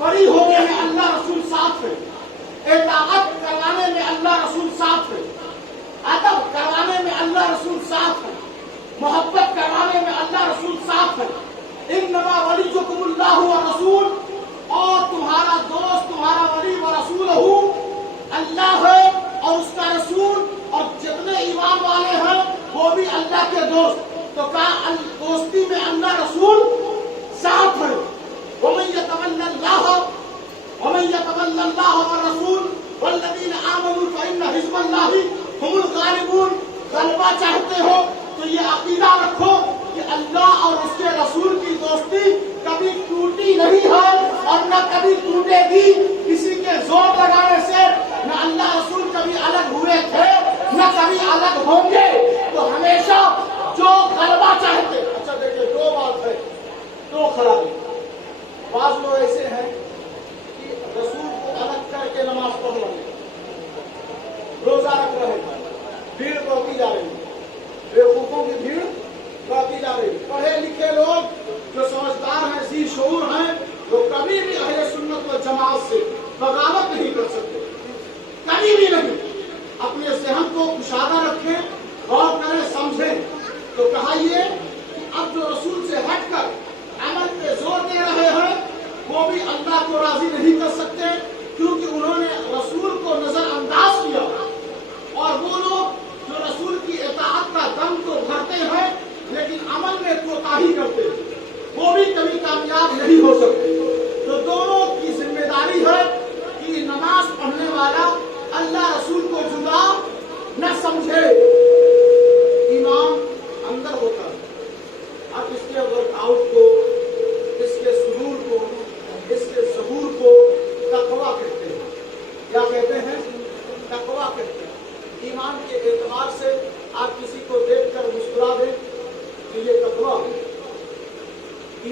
बड़ी होने में अल्लाह रसूल साथ है, इताअत करवाने में अल्लाह रसूल साथ है, अदब करवाने में अल्लाह रसूल साथ है, मोहब्बत करवाने में अल्लाह रसूल साथ है। इन्नमा वलियुकुमुल्लाहु व रसूल, और तुम्हारा दोस्त तुम्हारा वली व रसूलहू अल्लाह है और उसका रसूल, और जितने ईमान वाले हैं वो भी अल्लाह के दोस्त। तो कहा दोस्ती में अल्लाह रसूल साथ है। वमन यतवल्लल्लाह व रसूल वल्लज़ीना आमनू फइन्न हिज़्बल्लाहि हुमुल गालिबून। गलबा चाहते हो तो ये अकीदा रखो कि अल्लाह और उसके रसूल की दोस्ती कभी टूटी नहीं है और न कभी टूटेगी। किसी के जोर लगाने से न अल्लाह रसूल कभी अलग हुए थे न कभी अलग होंगे। तो हमेशा जो गलबा चाहते, अच्छा देखिए दो बात है, दो खराबी। बाज लोग ऐसे हैं कि रसूल को अलग करके नमाज पढ़ रहे, रोजा रख रहे, भीड़ बढ़ती जा रही, बेवकूफों की भीड़ बढ़ती जा रही। पढ़े लिखे लोग जो समझदार हैं, ज़ी शऊर हैं, वो कभी भी अहले सुन्नत व जमात से बगावत नहीं कर सकते, कभी भी नहीं। अपने ज़हन को कुशादा रखें, गौर करें, समझें। तो कहा ये कि अब जो रसूल से हटकर अमल पे जोर दे रहे हैं वो भी अल्लाह को राजी नहीं कर सकते, क्योंकि उन्होंने रसूल को नजरअंदाज किया। और वो लोग जो रसूल की इताअत का दम तो भरते हैं लेकिन अमल में कोताही करते हैं, वो भी कभी कामयाब नहीं हो सकते। तो दोनों की जिम्मेदारी है कि नमाज पढ़ने वाला अल्लाह रसूल को जुदा न समझे। ईमान अंदर होता है, अब इसके वर्कआउट को, इसके सुरूर को, इसके ज़हूर को तकवा कहते हैं। क्या कहते हैं? तकवा कहते हैं। ईमान के एतबार से आप किसी को देखकर मुस्कुरा दें तो ये तकवा है।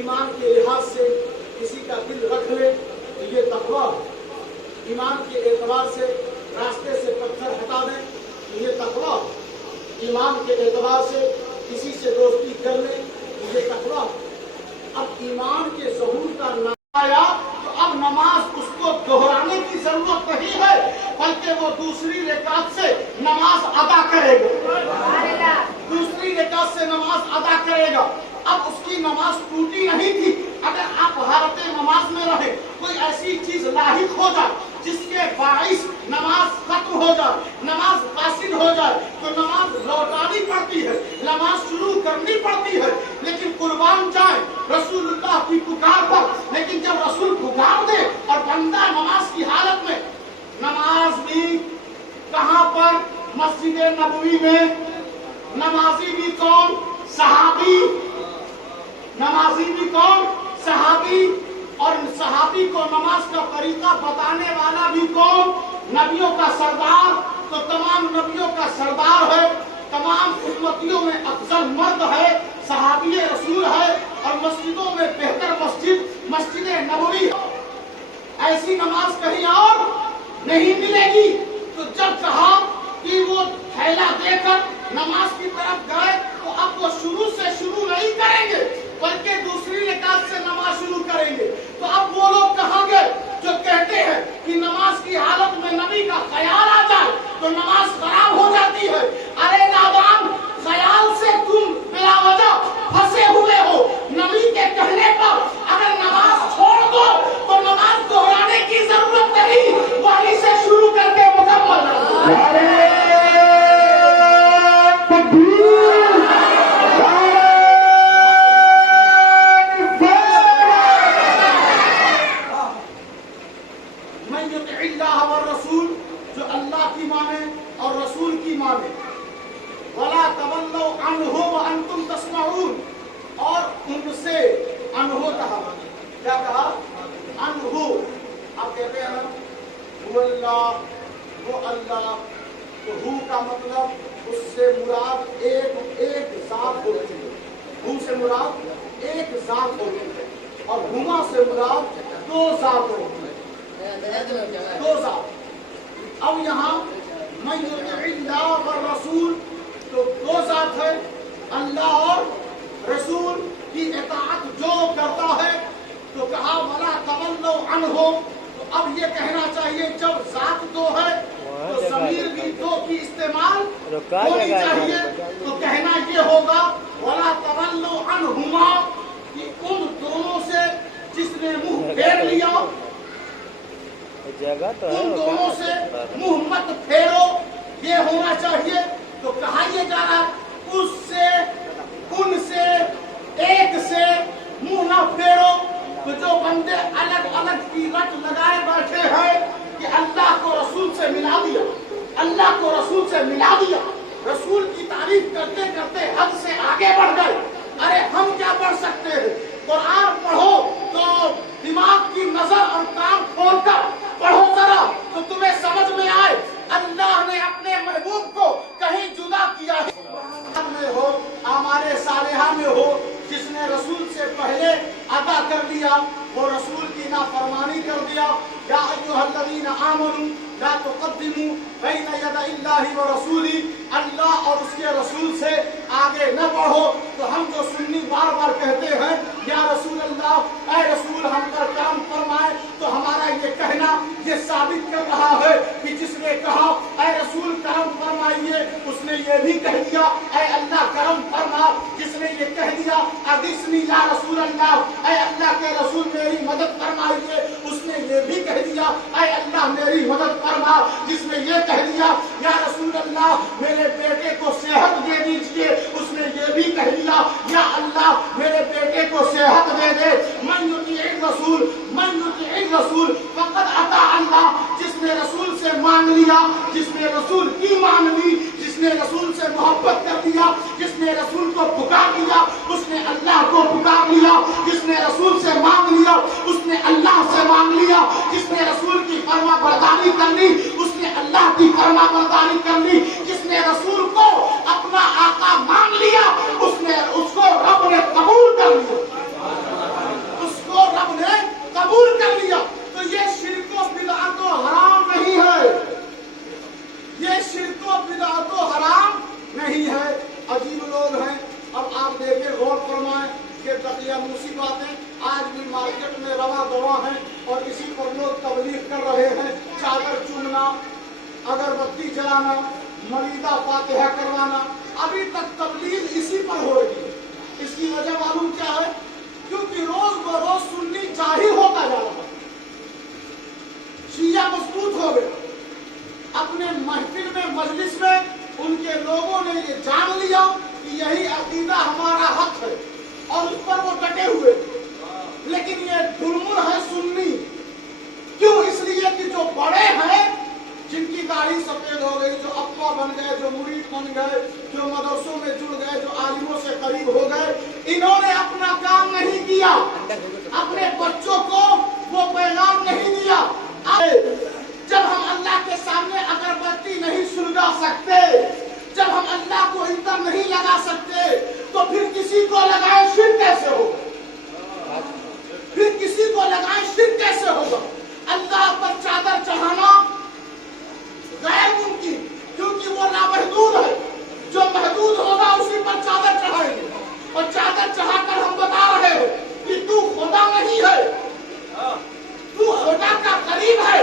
ईमान के लिहाज से किसी का दिल रख ले तो ये तकवा है। ईमान के एतबार से रास्ते से पत्थर हटा दें तो ये तकवा है। ईमान के एतबार से किसी से दोस्ती कर ले तो ये तकवा है। अब ईमान के ज़हूर का नाम आया तो अब नमाज उसको दोहराने की जरूरत नहीं है, बल्कि वो दूसरी रकात से नमाज अदा करेगा, दूसरी रकात से नमाज अदा करेगा। अब उसकी नमाज टूटी नहीं थी। अगर आप हालत नमाज में रहे, कोई ऐसी चीज लाहिक हो जाए जिसके बाइस नमाज खत्म हो जाए, नमाज फासिद हो जाए, तो नमाज लौटानी पड़ती है, नमाज शुरू करनी पड़ती है। लेकिन कुर्बान जाए रसूलुल्लाह की पुकार पर। लेकिन जब रसूल पुकार दे और बंदा नमाज की हालत में, नमाज भी कहाँ पर? मस्जिद नबवी में। नमाजी भी कौन? सहाबी। नमाजी भी कौन? सहाबी। और सहाबी को नमाज का तरीका बताने वाला भी कौन? नबियों का सरदार। तो तमाम नबियों का सरदार है, तमाम उम्मतियों में अफजल मर्द है, सहाबी रसूल है। और मस्जिदों में बेहतर मस्जिद मस्जिद नबवी। ऐसी नमाज कहीं और नहीं मिलेगी। तो जब कहा कि वो थैला देकर नमाज की तरफ गए, तो अब वो शुरू से शुरू नहीं करेंगे, बल्कि दूसरी रकात से नमाज शुरू करेंगे। तो अब वो लोग कहाँ गए जो कहते हैं कि नमाज की हालत में नबी का ख्याल आ जाए तो नमाज खराब हो जाती है। अरे नादान, ख्याल से तुम बिला वजह फंसे हुए हो। नबी के कहने पर अगर नमाज छोड़ दो तो नमाज दोहराने की जरूरत नहीं, वहीं से शुरू करके मुकम्मल कर दो। जो अल्लाह की माने और रसूल की माने, वला तवल्लौ अन्हु व अंतुम तस्मऊन, और उनसे अन्हु कहा। क्या कहा? अन्हु। आप कहते हैं वो अल्लाह, वो अल्लाह। तो हु का मतलब उससे मुराद एक जात होती है। हु से मुराद एक जात होती है और हुमा से मुराद दो जात होती है, दो जात। अब यहाँ मैं युतिल्लाह व रसूल, तो दो जात है, अल्लाह और रसूल की इताअत जो करता है। तो कहा वला तवल्लौ तवल्लौ अन्हु, तो अब ये कहना चाहिए जब जात दो है तो ज़मीर भी दो की इस्तेमाल होनी चाहिए। तो कहना ये होगा वला तवल्लौ अन्हुमा, कि उन दोनों से जिसने मुंह फेर लिया, जगह तो उन दोनों से मुंह मत फेरो, ये होना चाहिए। तो कहा ये जा रहा उससे, उनसे, एक से मुंह ना फेरो। तो जो बंदे अलग अलग की रट लगाए बैठे हैं कि अल्लाह को रसूल से मिला दिया, अल्लाह को रसूल से मिला दिया, रसूल की तारीफ करते करते हद से आगे बढ़ गए। अरे हम क्या पढ़ सकते हैं? कुरान पढ़ो तो दिमाग की नजर और कान खोलकर पढ़ो जरा, तो तुम्हें समझ में आए अल्लाह ने अपने महबूब को कहीं जुदा किया है। में हो, हमारे सालिहा में हो, जिसने रसूल से पहले अदा कर लिया, वो रसूल की नाफरमानी कर दिया। या अय्युहल्लज़ीना आमनू ला तुक़द्दिमू बैन यदैल्लाहि व रसूली, अल्लाह और उसके रसूल से आगे न बढ़ो। तो हम जो सुन्नी बार बार कहते हैं या रसूल अल्लाह, ऐ रसूल हम पर करम फरमाए, तो हमारा ये कहना ये साबित कर रहा है कि जिसने कहा ऐ रसूल करम फरमाइए, उसने ये भी कह दिया ऐ अल्लाह करम फरमा। जिसने ये कह दिया अगिस्नी या रसूल अल्लाह, ऐ अल्लाह के रसूल मेरी मदद फरमाइए, उसने ये भी कह दिया ऐ अल्लाह मेरी मदद फरमा। जिसने ये कह दिया या रसूल अल्लाह मेरे बेटे को सेहत दे दीजिए, उसने ये भी कह दिया या अल्लाह मेरे बेटे को सेहत दे दे। मन युतीइर रसूल, मन युतीइर रसूल फक़द अता अल्लाह। जिसने रसूल से मांग लिया, जिसने रसूल की मान ली, जिसने रसूल से मोहब्बत कर दिया, जिसने रसूल को पुकार लिया, उसने अल्लाह को पुकार लिया। जिसने रसूल से मांग लिया, उसने अल्लाह से मांग लिया। जिसने रसूल की फरमा बरदारी कर ली, उसने अल्लाह की फरमा बरदारी कर ली। जिसने रसूल को अपना आका मान लिया, उसने उसको रब ने कबूल कर लिया, उसको रब ने कबूल कर लिया। तो ये शिर्को बिदअतो हराम नहीं है, ये शिर्को बिदअतो हराम नहीं है। अजीब लोग हैं। अब आप देखिए, गौर फरमाएं कि दकियानूसी बातें आज भी मार्केट में रवा दवा हैं और इसी पर लोग तबलीग कर रहे हैं। चादर चूमना, अगरबत्ती जलाना, मलीदा फातिहा करवाना, अभी तक तबलीग इसी पर हो रही है। इसकी वजह मालूम क्या है? क्योंकि रोज बरोज सुन्नी जाहिर होता जा रहा है, शिया मजबूत हो गए। अपने महफिल में, मजलिस में उनके लोगों ने ये जान लिया कि यही अकीदा हमारा हक है और उस पर वो डटे हुए। लेकिन ये धुरमुर है सुन्नी। क्यों? इसलिए कि जो बड़े हैं, जिनकी दाढ़ी सफेद हो गई, जो अप्पा बन गए, जो मुरीद बन गए, जो मदरसों में जुड़ गए, जो आलिमों से करीब हो गए, इन्होंने अपना काम नहीं किया, अपने बच्चों को वो पैगाम नहीं दिया। जब हम अल्लाह के सामने अगरबत्ती नहीं सुलगा सकते, जब हम अल्लाह को इतर नहीं लगा सकते, तो फिर किसी को लगाए शिर्क कैसे होगा? फिर किसी को लगाए शिर्क कैसे होगा? अल्लाह पर चादर चढ़ाना गैर मुमकिन, क्योंकि वो नामहदूद है। जो महदूद होगा उसी पर चादर चढ़ाएंगे। और चादर चढ़ाकर हम बता रहे हैं कि तू खुदा नहीं है, तू खुदा का करीब है,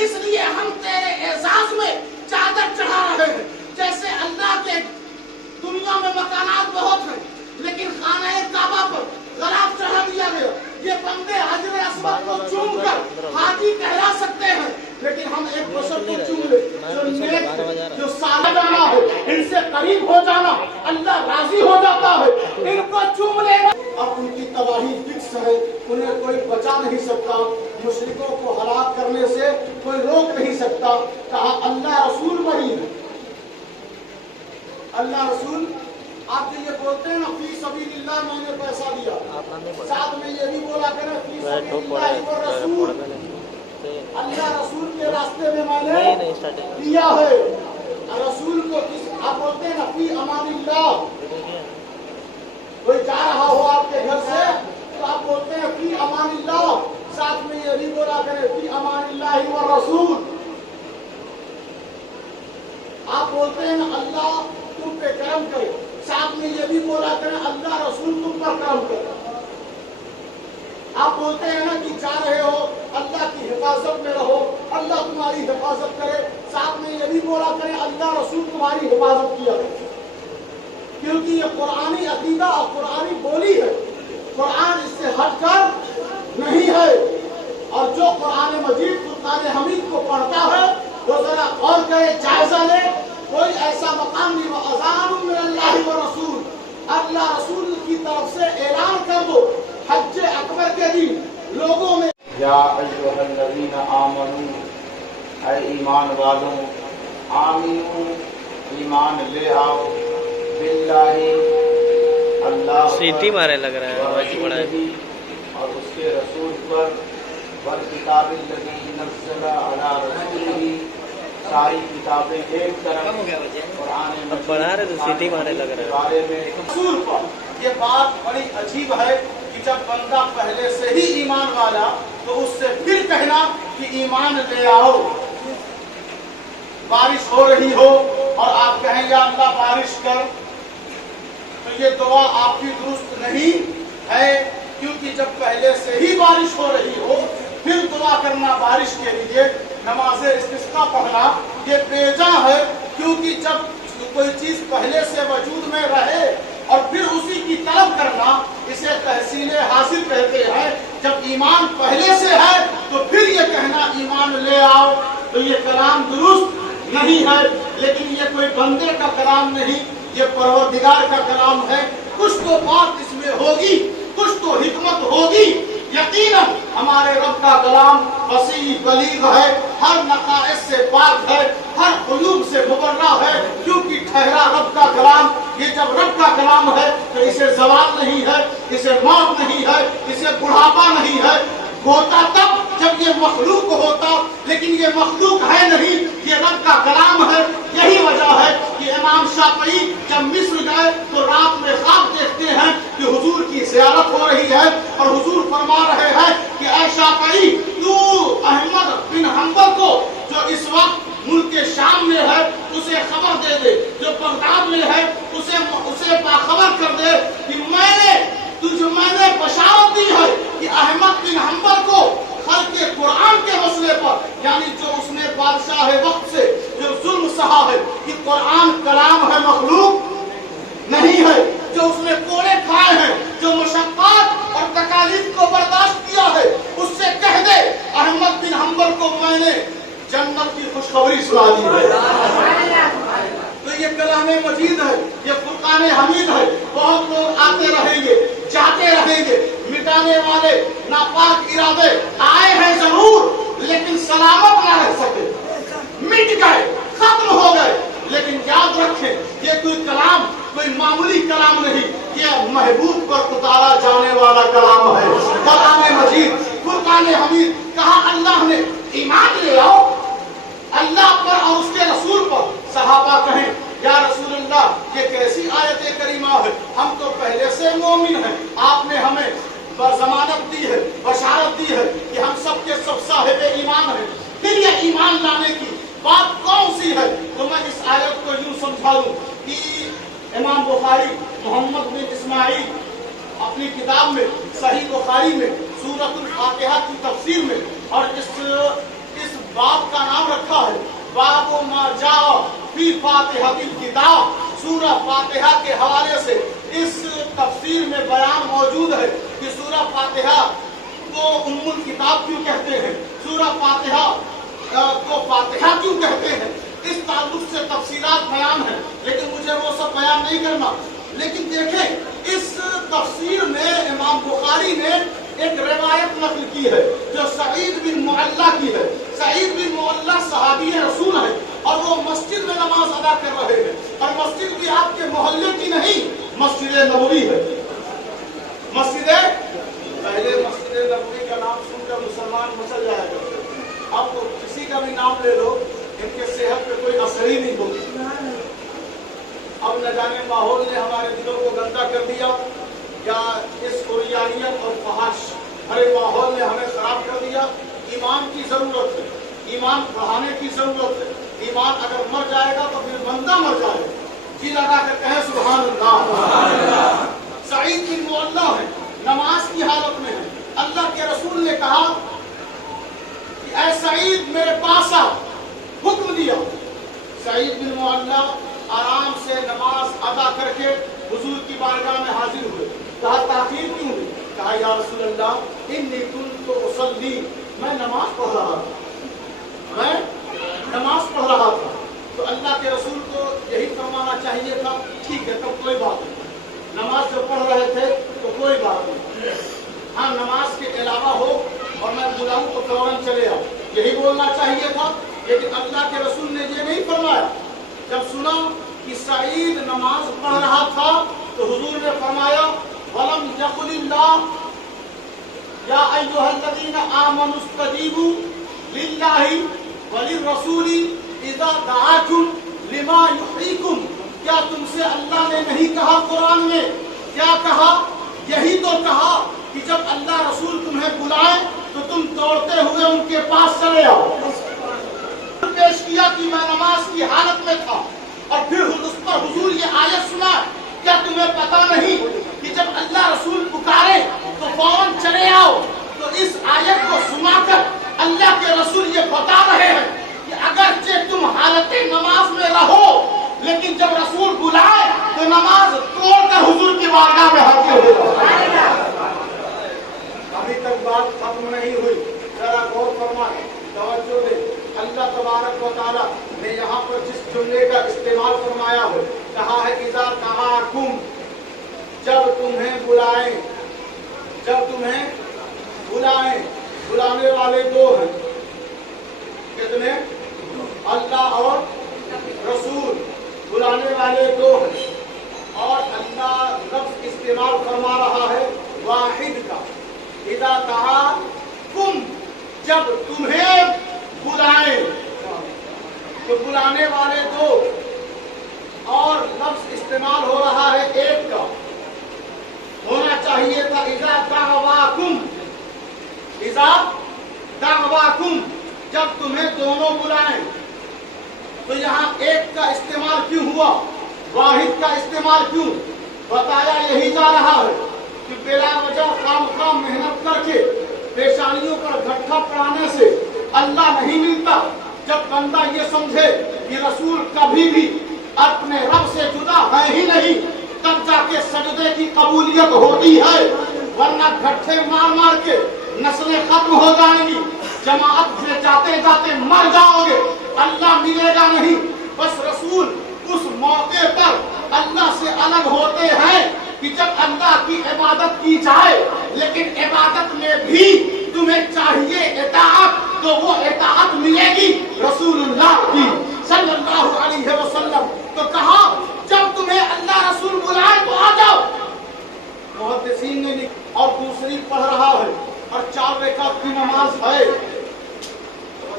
इसलिए हम तेरे एजाज में चादर चढ़ा रहे हैं। जैसे अल्लाह के दुनिया में मकानात बहुत हैं, लेकिन खाना काबा पर गलाब चढ़ा दिया गया। ये बंदे हजर अस्वद को चूम कर हाजी कहला सकते हैं, लेकिन हम एक बशर को चूम ले जो नेक, जो सादा जाना है, इनसे करीब हो जाना, अल्लाह राजी हो जाता है, इनको चूम लेना। अब उनकी तबाही फिक्स है, उन्हें कोई बचा नहीं सकता। मुश्रिकों को हलाक करने से कोई रोक नहीं सकता। कहा अल्लाह रसूल वही है, अल्लाह रसूल। आप जो ये बोलते हैं ना फी सबीलिल्लाह मैंने पैसा दिया, साथ में ये भी बोला करें फी सबीलिल्लाह व रसूल, अल्लाह रसूल के रास्ते में मैंने दिया है। रसूल को किस आप बोलते हैं ना फी अमानिल्लाह, कोई जा रहा हो आपके घर से तो आप बोलते हैं फी अमानिल्लाह, साथ में ये भी बोला करें फी अमानिल्लाह व रसूल। आप बोलते हैं ना अल्लाह तुम पे करम करे, साथ में ये भी बोला करें अल्लाह रसूल तुम पर करम करे। آپ بولتے ہیں نا کہ جا رہے ہو اللہ کی حفاظت میں رہو، اللہ تمہاری حفاظت کرے، ساتھ میں یہ بھی بولا کرے اللہ رسول تمہاری حفاظت کیا کرے، کیونکہ یہ قرآنی عقیدہ اور قرآنی بولی ہے، قرآن اس سے ہٹ کر نہیں ہے۔ اور جو قرآن مجید فرقان حمید کو پڑھتا ہے وہ ذرا غور کرے، جائزہ لے، کوئی ایسا مقام نہیں، وَأَذَانٌ مِّنَ اللَّهِ وَرَسُولُ، اللہ رسول کی طرف سے اعلان کر دو حج اکبر کے دن لوگوں میں۔ یا ایھا الذین آمنوا، اے ایمان والوں، آمنو ایمان لے آؤ، باللہ اللہ سیٹی مارے لگ رہا ہے آواز بڑا ہے، اور اس کے رسول پر، والکتاب الذی نزل علی رسولہ، ساری کتابیں ایک طرف، قرآن اب بڑھا رہے تو سیٹی مارے لگ کے رہا ہے۔ بارے میں رسول پر یہ بات بڑی عجیب ہے کہ جب بندہ پہلے سے ہی ایمان والا تو اس سے پھر کہنا کہ ایمان لے آؤ، بارش ہو رہی ہو اور آپ کہیں یا اللہ بارش کر، تو یہ دعا آپ کی درست نہیں ہے، کیونکہ جب پہلے سے ہی بارش ہو رہی ہو پھر دعا کرنا بارش کے لیے، نماز استسقاء پڑھنا یہ بے جا ہے، کیونکہ جب کوئی چیز پہلے سے وجود میں رہے اور پھر اسی کی طلب کرنا اسے تحصیل حاصل کہتے ہیں۔ جب ایمان پہلے سے ہے تو پھر یہ کہنا ایمان لے آؤ، تو یہ کلام درست نہیں ہے، لیکن یہ کوئی بندے کا کلام نہیں، یہ پروردگار کا کلام ہے۔ کچھ تو بات اس میں ہوگی، کچھ تو حکمت ہوگی، یقیناً ہمارے رب کا کلام وسیع بلیغ ہے، ہر نقائص سے پاک ہے، ہر عیوب سے مبرہ ہے، کیونکہ ٹھہرا رب کا کلام۔ یہ جب رب کا کلام ہے تو اسے زوال نہیں ہے، اسے موت نہیں ہے، اسے بڑھاپا نہیں ہے، ہوتا تب جب یہ مخلوق ہوتا، لیکن یہ مخلوق ہے نہیں، یہ رب کا کلام ہے۔ یہی وجہ ہے کہ امام شافعی جب مصر گئے تو رات میں خواب دیکھتے ہیں کہ حضور کی زیارت ہو رہی ہے، اور حضور فرما رہے ہیں کہ اے شافعی تو احمد بن حنبل کو جو اس وقت ملک شام میں ہے اسے خبر دے دے، جو بغداد میں ہے اسے باخبر کر دے کہ میں نے بشارت دی ہے کہ احمد بن حنبل کو خلق قرآن کے مسئلے پر، یعنی جو اس نے بادشاہ وقت سے جو ظلم سہا ہے کہ قرآن کلام ہے مخلوق نہیں ہے، جو اس نے کوڑے کھائے ہیں، جو مشقات اور تکالیف کو برداشت کیا ہے، اس سے کہہ دے احمد بن حنبل کو میں نے جنت کی خوشخبری سنا دی ہے۔ تو یہ کلام مجید ہے، یہ فرقان حمید ہے۔ بہت لوگ آتے رہیں گے، جاتے رہیں گے، مٹانے والے ناپاک ارادے آئے ہیں ضرور، لیکن سلامت نہ رہ سکے، مٹ گئے، ختم ہو گئے۔ لیکن یاد رکھیں یہ کوئی کلام کوئی معمولی کلام نہیں، یہ محبوب پر اتارا جانے والا کلام ہے، کلام مجید، فرقان حمید۔ کہا اللہ نے ایمان لے آؤ اللہ پر اور اس کے رسول پر۔ صحابہ کہیں یا رسول اللہ یہ کیسی آیت کریمہ ہے، ہم تو پہلے سے مومن ہیں، آپ نے ہمیں ضمانت دی ہے، بشارت دی ہے کہ ہم سب کے سب صاحب ایمان ہیں، پھر یہ ایمان لانے کی بات کون سی ہے؟ تو میں اس آیت کو یوں سمجھا دوں کہ امام بخاری محمد بن اسماعیل اپنی کتاب میں صحیح بخاری میں سورۃ الفاتحہ کی تفسیر میں، اور اس باب کا نام رکھا ہے باب ما جاء فی فاتحہ الکتاب۔ سورہ فاتحہ کے حوالے سے اس تفسیر میں بیان موجود ہے کہ سورہ فاتحہ کو ام الکتاب کیوں کہتے ہیں، سورہ فاتحہ کو فاتحہ کیوں کہتے ہیں، اس تعلق سے تفصیلات بیان ہیں، لیکن مجھے وہ سب بیان نہیں کرنا۔ لیکن دیکھیں اس تفسیر میں امام بخاری نے ایک روایت نقل کی ہے جو سعید بن معلہ کی ہے۔ سعید بن معلہ صحابی رسول ہے اور وہ مسجد میں نماز ادا کر رہے ہیں، اور مسجد بھی آپ کے محلے کی نہیں، مسجد نبوی ہے۔ پہلے مسجد نبوی کا نام سن کر مسلمان مچل جایا کرتے، اب کسی کا بھی نام لے لو ان کے صحت پہ کوئی اثر ہی نہیں ہوگی۔ اب نہ جانے ماحول نے ہمارے دلوں کو گندا کر دیا یا اس قریانیت اور فحش بھرے ماحول نے ہمیں خراب کر دیا۔ ایمان کی ضرورت ہے، ایمان بڑھانے کی ضرورت ہے۔ ایمان اگر مر جائے گا تو پھر بندہ مر جائے گا۔ جی لگا کر کہیں سبحان اللہ۔ سعید بن معلہ ہے، نماز کی حالت میں ہے، اللہ کے رسول نے کہا کہ اے سعید میرے پاس آ، حکم دیا۔ سعید بن معلّہ آرام سے نماز ادا کر کے حضور کی بارگاہ میں حاضر ہوئے۔ کہا تاخیر کیوں ہوئی؟ کہا یا رسول اللہ انی کنت اصلی، میں نماز پڑھ رہا تھا، میں نماز پڑھ رہا تھا۔ تو اللہ کے رسول کو یہی فرمانا چاہیے تھا ٹھیک ہے تب کوئی بات نہیں، نماز جب پڑھ رہے تھے تو کوئی بات نہیں، ہاں نماز کے علاوہ ہو اور میں بلاؤں تو فوراً چلے آؤ، یہی بولنا چاہیے تھا۔ لیکن اللہ کے رسول نے یہ نہیں فرمایا۔ جب سنا کہ سعید نماز پڑھ رہا تھا تو حضور نے فرمایا وَلَمْ يَقُلِ اللَّهُ يَا أَيُّهَا الَّذِينَ آمَنُوا اسْتَجِيبُوا لِلَّهِ وَلِلرَّسُولِ إِذَا دَعَاكُمْ لِمَا يُحْيِيكُمْ، کیا تم سے اللہ نے نہیں کہا قرآن میں؟ کیا کہا؟ یہی تو کہا کہ جب اللہ رسول تمہیں بلائے تو تم دوڑتے ہوئے ان کے پاس چلے آؤ۔ پیش کیا کہ میں نماز کی حالت میں تھا اور پھر اس پر حضور یہ آیت سنا، کیا تمہیں پتا نہیں کہ جب اللہ رسول پکارے تو فوراً چلے آؤ؟ تو اس آیت کو سنا کر اللہ کے رسول یہ بتا رہے ہیں کہ اگرچہ تم حالت نماز میں رہو لیکن جب رسول بلائے تو نماز توڑ کر حضور کی بارگاہ میں حاضر ہو۔ ابھی تک بات ختم نہیں ہوئی، ذرا غور فرمائیں، توجہ دیں۔ اللہ تبارک و تعالیٰ نے یہاں پر جس جملے کا استعمال فرمایا ہے کہا ہے اذا دعاکم، جب تمہیں بلائیں، جب تمہیں بلائیں۔ بلانے والے دو ہیں، کتنے؟ اللہ اور رسول، بلانے والے دو ہیں، اور اللہ لفظ استعمال فرما رہا ہے واحد کا، اذا دعاکم، جب تمہیں بلائیں۔ تو بلانے والے دو اور لفظ استعمال ہو رہا ہے ایک کا، ہونا چاہیے تھا اذا دعواکم، اذا دعواکم، جب تمہیں دونوں بلائیں۔ تو یہاں ایک کا استعمال کیوں ہوا، واحد کا استعمال کیوں؟ بتایا یہی جا رہا ہے کہ بلا وجہ خواہ محنت کر کے پیشانیوں پر گھٹا پڑانے سے اللہ نہیں ملتا۔ جب بندہ یہ سمجھے کہ رسول کبھی بھی اپنے رب سے جدا ہے ہی نہیں، تب جا کے سجدے کی قبولیت ہوتی ہے، ورنہ گھٹے مار مار کے نسلیں ختم ہو جائیں گی، جماعت سے جاتے جاتے مر جاؤ گے، اللہ ملے گا نہیں۔ بس رسول اس موقع پر اللہ سے الگ ہوتے ہیں کہ جب اللہ کی عبادت کی جائے، لیکن عبادت میں بھی تمہیں چاہیے اطاعت، تو وہ اطاعت ملے گی رسول اللہ کی صلی اللہ علیہ وسلم۔ تو کہا جب تمہیں اللہ رسول بلائے تو آ جاؤ۔ محدثین نے اور دوسری پڑھ رہا ہے اور 4 رکعت کی نماز ہے،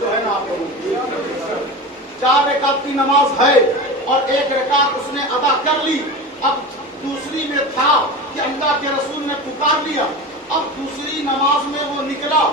جو ہے نا آپ لوگوں، 4 رکعت کی نماز ہے اور 1 رکعت اس نے ادا کر لی۔ اب دوسری میں تھا کہ اللہ کے رسول نے پکار لیا، اب دوسری نماز میں وہ نکلا